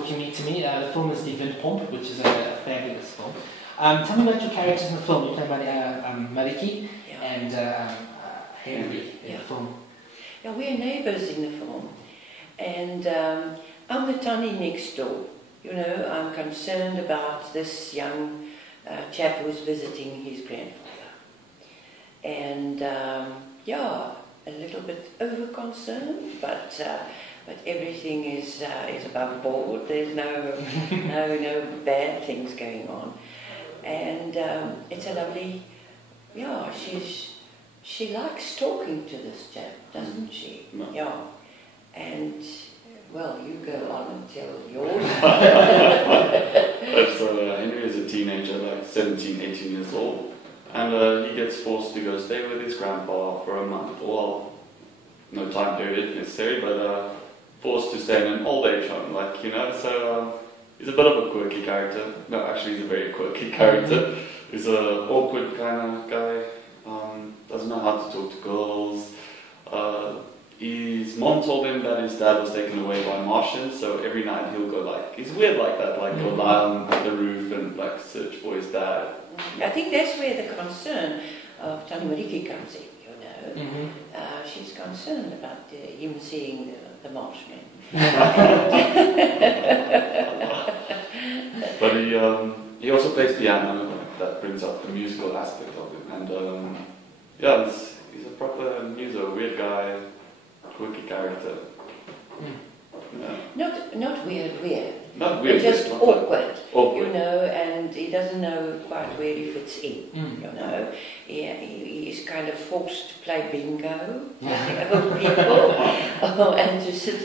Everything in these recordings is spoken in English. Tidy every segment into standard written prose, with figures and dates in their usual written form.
talking to me. The film is DIE WINDPOMP, which is a fabulous film. Tell me about your characters in the film. You play Marietjie and Hendri in the film. Yeah, we're neighbours in the film. And I'm the Tannie next door. You know, I'm concerned about this young chap who's visiting his grandfather. And yeah, a little bit over-concerned, but everything is above board. There's no bad things going on. And it's a lovely, yeah, she likes talking to this chap, doesn't she? No. Yeah. And, well, you go on and tell yours. Henry is a teenager, like 17, 18 years old. And he gets forced to go stay with his grandpa for a month. Well, no time period necessary, but forced to stay in an old age home, like, you know, so he's a bit of a quirky character. No, actually he's a very quirky character. He's an awkward kind of guy, doesn't know how to talk to girls. His mom told him that his dad was taken away by Martians, so every night he'll go like, he's weird like that, like go lie on the roof and like search for his dad. I think that's where the concern of Tannie Marietjie comes in, you know. She's concerned about him seeing the Marshmen. But he also plays piano, that brings up the musical aspect of it. And yeah, he's a proper muso, weird guy, quirky character. Yeah. Not weird. Not weird. Just awkward. Awkward. You know, and he doesn't know quite where he fits in. You know, he is kind of forced to play bingo with the other people, and to sit,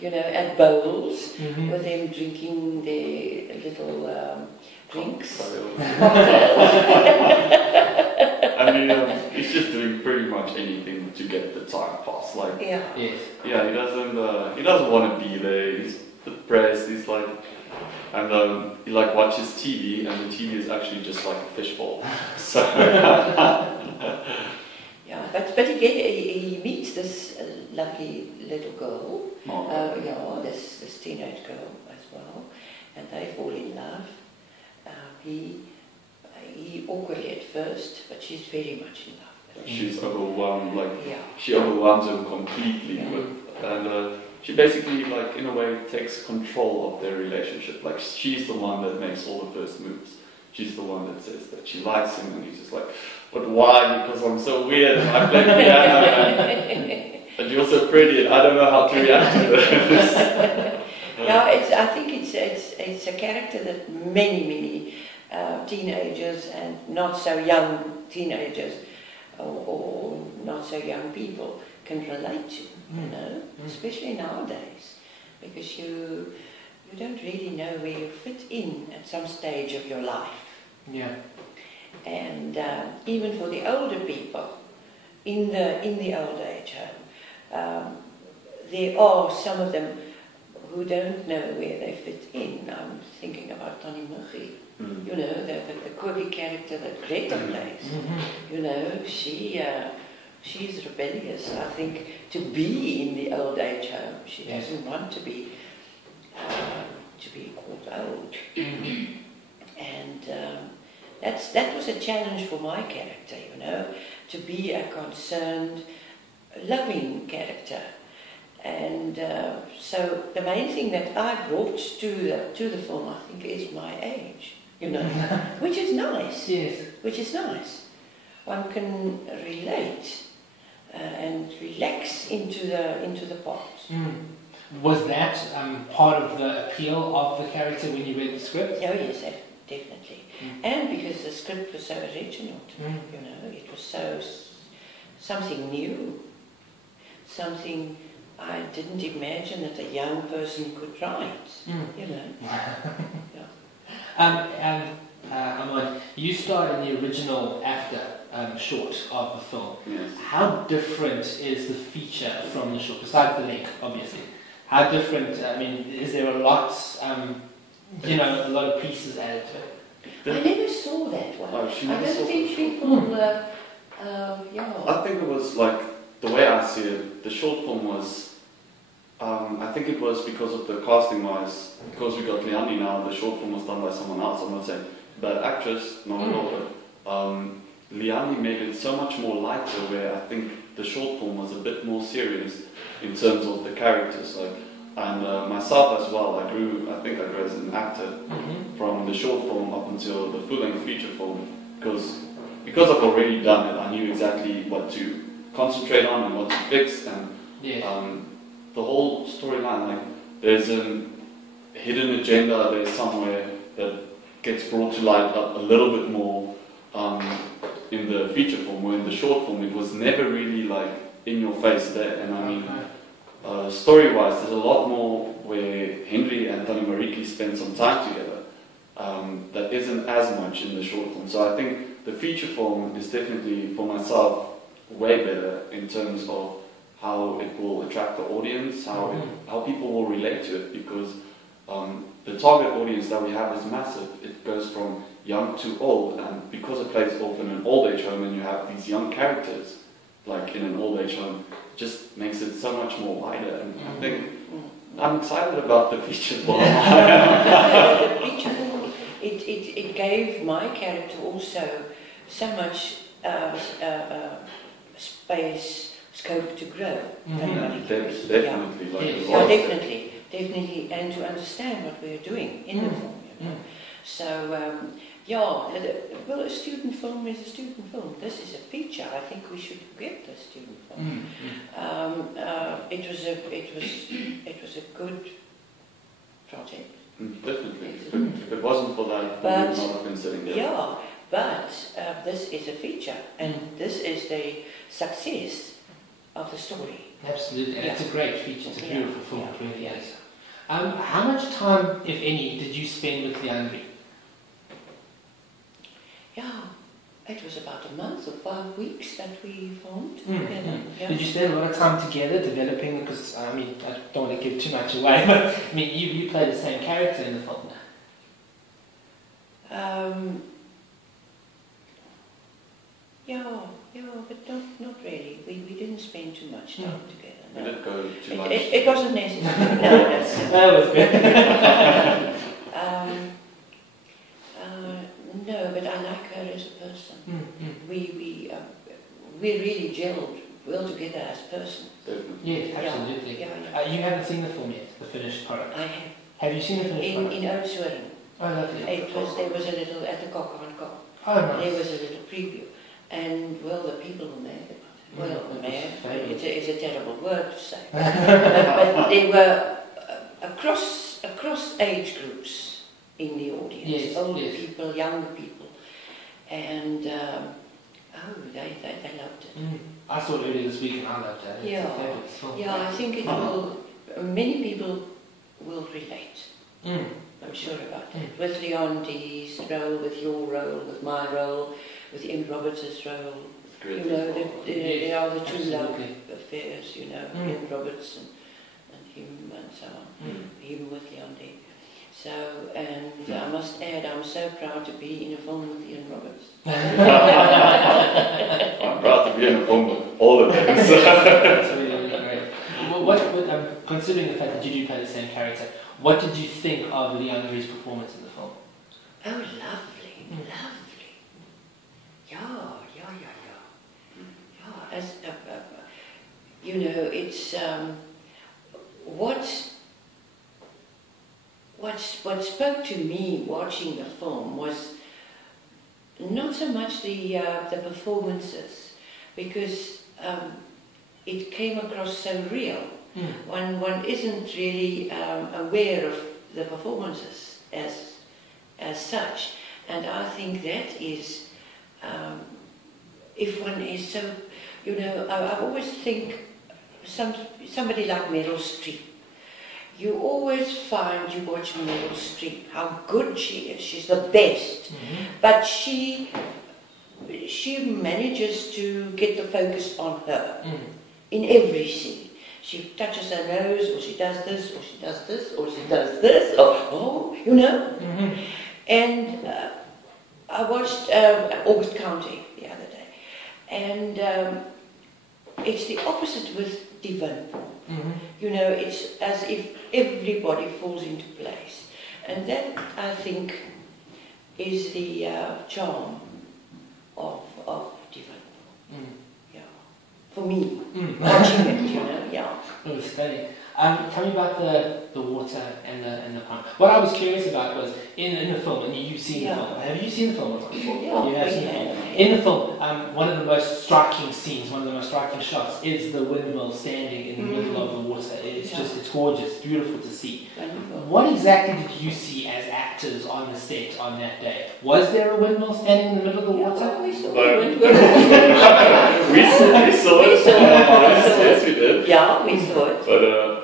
you know, at bowls with them drinking their little drinks. I mean, he's just doing pretty much anything to get the time passed. Like, Yes. yeah, he doesn't want to be there. He's depressed. He's like, and he like watches TV, and the TV is actually just like a fishbowl. So yeah, but he meets this lovely little girl. Yeah, this teenage girl as well, and they fall in love. He awkwardly at first, but she's very much in love. She's overwhelmed, like she overwhelms him completely and she basically, like, in a way takes control of their relationship. Like, she's the one that makes all the first moves. She's the one that says that she likes him, and he's just like, but why? Because I'm so weird and I play piano and you're so pretty and I don't know how to react to this. Yeah, I think it's a character that many teenagers and not so young teenagers or not so young people can relate to, you know, especially nowadays, because you don't really know where you fit in at some stage of your life. Yeah. And even for the older people in the old age home, there are some of them who don't know where they fit in. I'm thinking about Tannie Marietjie. You know, the quirky character that Greta plays. You know, she's rebellious. I think to be in the old age home, she doesn't want to be called old. And that was a challenge for my character. You know, to be a concerned, loving character. And so the main thing that I brought to the film, I think, is my age. You know, which is nice. Yes. Which is nice. One can relate and relax into the part. Was that part of the appeal of the character when you read the script? Oh yes, definitely. And because the script was so original to me, you know, it was so something new, something I didn't imagine that a young person could write. You know. Yeah. Armand, you starred in the original after short of the film. Yes. How different is the feature from the short, besides the length, obviously? How different, I mean, is there a lot, you know, a lot of pieces added to it? I never saw that one. Oh, I don't think people, yeah. I think it was like, the way I see it, the short film was I think it was because of the casting wise, because we got Leanne now, the short film was done by someone else. I'm not saying bad actress, not at all, but Leanne made it so much more lighter, where I think the short film was a bit more serious in terms of the characters. And myself as well, I think I grew as an actor from the short film up until the full-length feature film, because I've already done it, I knew exactly what to concentrate on and what to fix, and the whole storyline, there's a hidden agenda there somewhere that gets brought to light a little bit more in the feature film, where in the short film it was never really in your face there. And I mean, story-wise, there's a lot more where Hendri and Marietjie spend some time together that isn't as much in the short film. So I think the feature film is definitely, for myself, way better in terms of how it will attract the audience, how people will relate to it, because the target audience that we have is massive. It goes from young to old, and because it plays off in an old age home and you have these young characters like in an old age home, it just makes it so much more wider. And I think I'm excited about the feature film. The feature film, it gave my character also so much scope to grow. Definitely, and to understand what we're doing in the film. So, well, a student film is a student film. This is a feature. I think we should get the student film. It was a good project. Definitely. If it wasn't for that, we would not have been sitting there. Yeah, but this is a feature, and this is the success of the story. Absolutely, and it's a great feature. It's a beautiful film. It really is. How much time, if any, did you spend with Hendri? Yeah, it was about a month or 5 weeks that we filmed together. Yeah. Did you spend a lot of time together developing? Because I mean, I don't want to give too much away, but I mean, you play the same character in the film. But not really. We didn't spend too much time together. No. We didn't go too much. It wasn't necessary. That was good. No, but I like her as a person. We really gelled well together as person. Yes, absolutely. You haven't seen the film yet, the finished product. I have. Have you seen the finished product? In Oudtshoorn. Oh, lovely. There was a little at the Kok on Kok. Oh, nice. There was a little preview, and well, the people were mad about it. Well, mad. It's a terrible word to say, but they were across age groups in the audience, older people, younger people, and they loved it. I saw it earlier this week and I loved it. I think it will. Many people will relate. I'm sure about it. With Leonti's role, with your role, with my role, with Ian Roberts' role. Great. The two love affairs. Ian Roberts and him and so on. Him with Leonti. So, and I must add, I'm so proud to be in a film with Ian Roberts. I'm proud to be in a film with all of them. That's really great. Well, considering the fact that you do play the same character, what did you think of Hendri's performance in the film? Oh, lovely. Yeah. As it's what spoke to me watching the film was not so much the performances, because it came across so real. One isn't really aware of the performances as such, and I think that is if one is so, I always think somebody like Meryl Streep. You always find, you watch Meryl Streep, how good she is. She's the best. But she manages to get the focus on her in every scene. She touches her nose, or she does this, or she does this, or she does this, And I watched August County the other day, and it's the opposite with DIE WINDPOMP. You know, it's as if everybody falls into place. And that, I think, is the charm of DIE WINDPOMP. Yeah. For me, watching it, you know, yeah. It was stunning. Tell me about the water and the pump. What I was curious about was in the film, and you've seen the film. Have you seen the film? Yeah, you have seen the film. In the film, one of the most striking scenes, one of the most striking shots, is the windmill standing in the middle of the water. It's just, it's gorgeous, it's beautiful to see. Wonderful. What exactly did you see as actors on the set on that day? Was there a windmill standing in the middle of the water? Yeah, we saw But- the windmill. we saw it. Yes, we did. Yeah, we saw it. But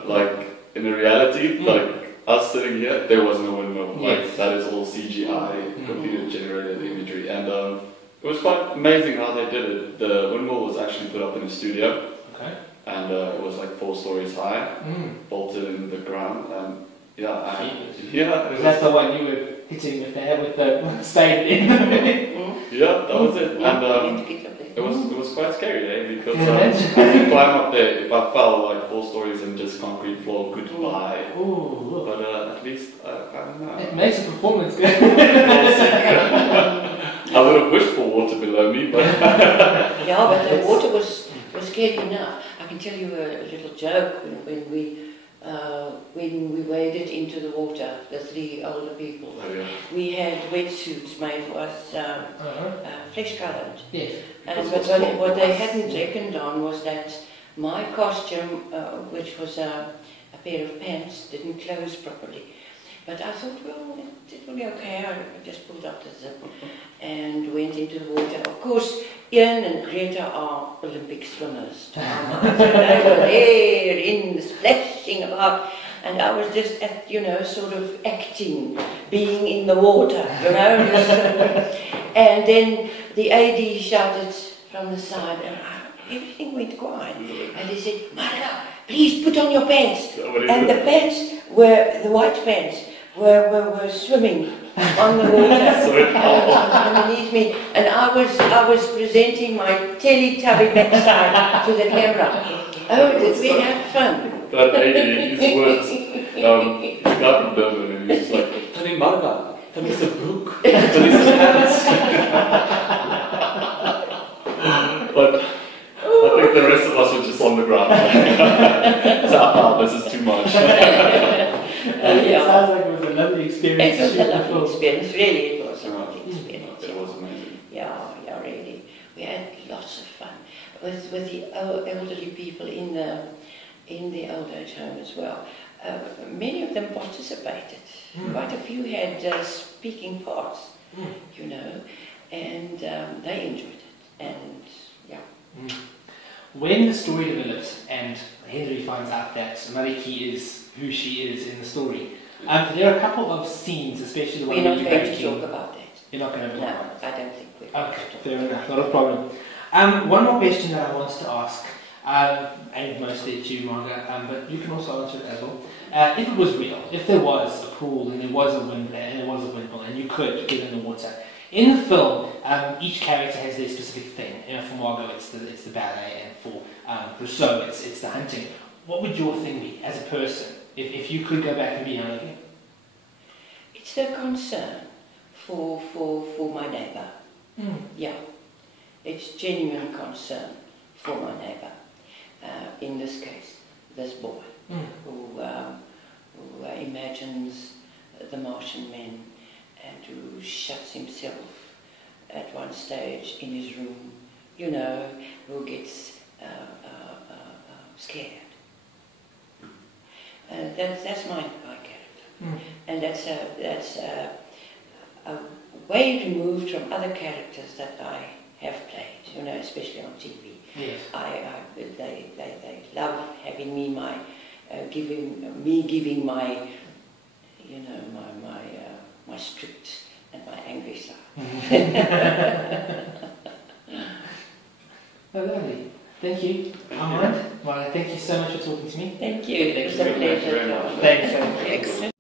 like in the reality, like us sitting here, there was no windmill. Yes. Like that is all CGI, computer generated imagery, and it was quite amazing how they did it. The windmill was actually put up in a studio, Okay. and it was like 4 stories high, bolted in the ground, and yeah, yeah. Was that the one you were hitting with the spade in? Yeah, that was it, and it was quite scary, because I could climb up there. If I fell like 4 stories and just concrete floor, goodbye. Ooh, But at least I don't know. it makes the performance good. I would have wished for water below me, but Yeah, but the water was scary enough. I can tell you a little joke when we waded into the water, the 3 older people. We had wetsuits made for us, flesh-coloured. Yes. And but what they hadn't reckoned on was that my costume, which was a pair of pants, didn't close properly. But I thought, well, it will be okay. I just pulled up the zip and went into the water. Of course, Ian and Greta are Olympic swimmers. So they were there in splashing about, and I was just, sort of acting, being in the water, And then the AD shouted from the side, and everything went quiet. And he said, Marga, please put on your pants. And the pants were, the white pants, were swimming on the water underneath me, and I was presenting my Teletubby backside to the camera. Oh, did we have fun? that lady, his words, the guy from Durban, and he's like, tell him Marga, tell me some brook, tell me some pants. But I think the rest of us were just on the ground. This is too much. It sounds like it was a lovely experience. It was a shooting the lovely film. experience, really, it was a lovely experience. It was amazing. Yeah, really. We had lots of fun with the elderly people in the old age home as well. Many of them participated. Quite a few had speaking parts, and they enjoyed it. And yeah. When the story develops and Hendri finds out that Marietjie is who she is in the story, there are a couple of scenes, especially the one we're not you're going to making. talk about that. You're not going to talk No, about it? I don't think we're Okay, fair enough, not a problem. One more question that I wanted to ask, aimed mostly at you, Marga, but you can also answer it as well. If it was real, if there was a pool and there was a windmill and you could get in the water, in the film, each character has their specific thing. For Marga, it's the ballet, and for Rousseau, it's the hunting. What would your thing be as a person, if you could go back and be young again? It's the concern for my neighbour. Yeah, it's genuine concern for my neighbour. In this case, this boy who imagines the Martian men and who shuts himself at one stage in his room, who gets scared. That's my character, and that's a way removed from other characters that I have played, especially on TV. Yes. They love having me giving my my strict and my angry side. Oh, lovely. Thank you, Armand. Well, thank you so much for talking to me. Thank you. It was a Thank you very pleasure. much. Thanks. Excellent.